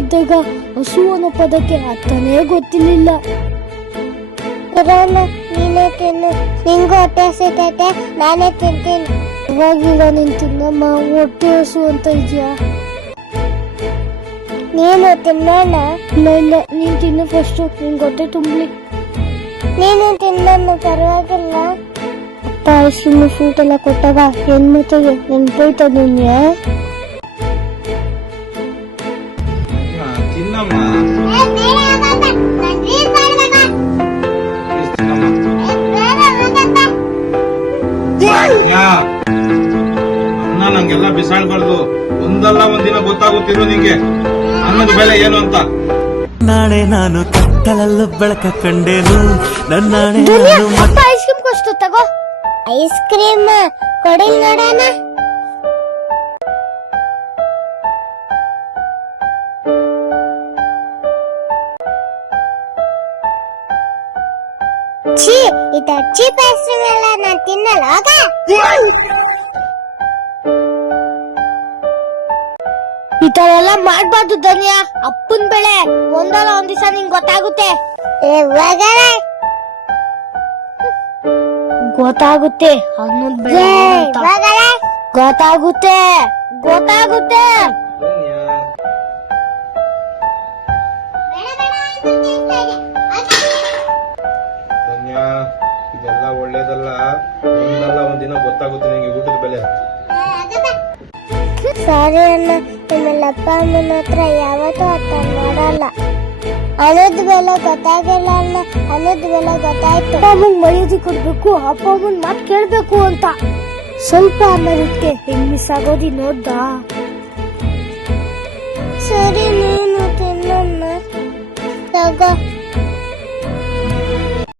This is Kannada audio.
ಇದ್ದಾಗ ಹಸು ಅನ್ನೋ ಪದಕ್ಕೆ ಅರ್ಥನೇ ಗೊತ್ತಿರ್ಲಿಲ್ಲ. ನೀನೇ ತಿನ್ನು, ನಿಂಗೂ ಹೊಟ್ಟೆ ಹಸಿತೈತೆ, ನಾನೇ ತಿಂತೀನಿ. ಇವಾಗಿಲ್ಲ ನೀನ್ ತಿನ್ನಮ್ಮ, ಹೊಟ್ಟೆ ಹಸು ಅಂತ ಇದ್ಯಾ? ನೀನು ತಿನ್ನೋಣ. ಇಲ್ಲ ನೀನ್ ತಿನ್ನು ಫಸ್ಟ್, ನಿಂಗೆ ಹೊಟ್ಟೆ ತುಂಬಲಿ. ನೀನು ತಿನ್ನೋಣ, ಪರವಾಗಿಲ್ಲ. ಅಪ್ಪ ಐಸ್ ಕ್ರೀಮ್ ಫ್ರೂಟ್ ಎಲ್ಲ ಕೊಟ್ಟಾಗ ಹೆಣ್ಮಕ್ಳಿಗೆ ನೆನ್ಪೋಯ್ತಾ ನಿನ್ನೆ? ಅನ್ನ ನಂಗೆಲ್ಲ ಬಿಸಾಡ್ಬಾರ್ದು. ಒಂದಲ್ಲ ಒಂದಿನ ಗೊತ್ತಾಗುತ್ತಿರೋ ನಿಂಗೆ ಅನ್ನದ ಬೆಲೆ ಏನು ಅಂತ. ನಾಳೆ ನಾನು ಕತ್ತಲಲ್ಲೂ ಬೆಳಕ ಕಂಡೇನು, ನನ್ನಾಣೆ ಐಸ್ ಕ್ರೀಮ್ ಕೊಷ್ಟು ತಗೋ. ಐಸ್ ಕ್ರೀಮ್ ಕೊಡಿ ನೋಡೋಣ. ಛೀ, ಇದು ಚೀಪ್ ಐಸ್ ಕ್ರೀಮ್ ಎಲ್ಲ ನಾನು ತಿನ್ನಲ್ಲ. ಈ ತರ ಎಲ್ಲ ಮಾಡ್ಬಾರ್ದು ಧನ್ಯ. ಅಪ್ಪನ್ ಬೆಳೆ ಒಂದಲ್ಲ ಒಂದ್ ದಿವಸ ನಿಂಗೆ ಗೊತ್ತಾಗುತ್ತೆ. ಗೊತ್ತಾಗುತ್ತೆ ಅನ್ನೋದ್ ಬೆಳೆ ಅಂತ. ಗೊತ್ತಾಗುತ್ತೆ ಗೊತ್ತಾಗುತ್ತೆ. ಇದೆಲ್ಲ ಒಳ್ಳೇದಲ್ಲ. ಒಂದಲ್ಲ ಒಂದಿನ ಗೊತ್ತಾಗುತ್ತೆ ನಿಂಗೆ ಊಟದ ಬೆಲೆ. ಸಾರಿ ಅಣ್ಣ, ನಿಮ್ಮಲ್ಲಿ ಅಪ್ಪ ಅಮ್ಮನ ಹತ್ರ ಯಾವತ್ತೂ ಅರ್ಥ ಮಾಡಲ್ಲ. ಅನ್ನದ ಬೆಲೆ ಗೊತ್ತಾಗಿಲ್ಲ ಅಣ್ಣ, ಅನ್ನದ ಬೆಲೆ ಗೊತ್ತಾಯ್ತು. ಅಪ್ಪ ಅಮ್ಮಂಗ್ ಮರ್ಯಾದೆ ಕೊಡ್ಬೇಕು, ಅಪ್ಪ ಅಮ್ಮನ್ ಮಾತ್ ಕೇಳ್ಬೇಕು ಅಂತ. ಸ್ವಲ್ಪ ಅನ್ನೋದಕ್ಕೆ ಹೆಂಗ್ ಮಿಸ್ ಆಗೋದಿ ನೋಡ್ದ? ಸರಿ, ನೀನು ತಿನ್ನಮ್ಮ. ತಗೋ.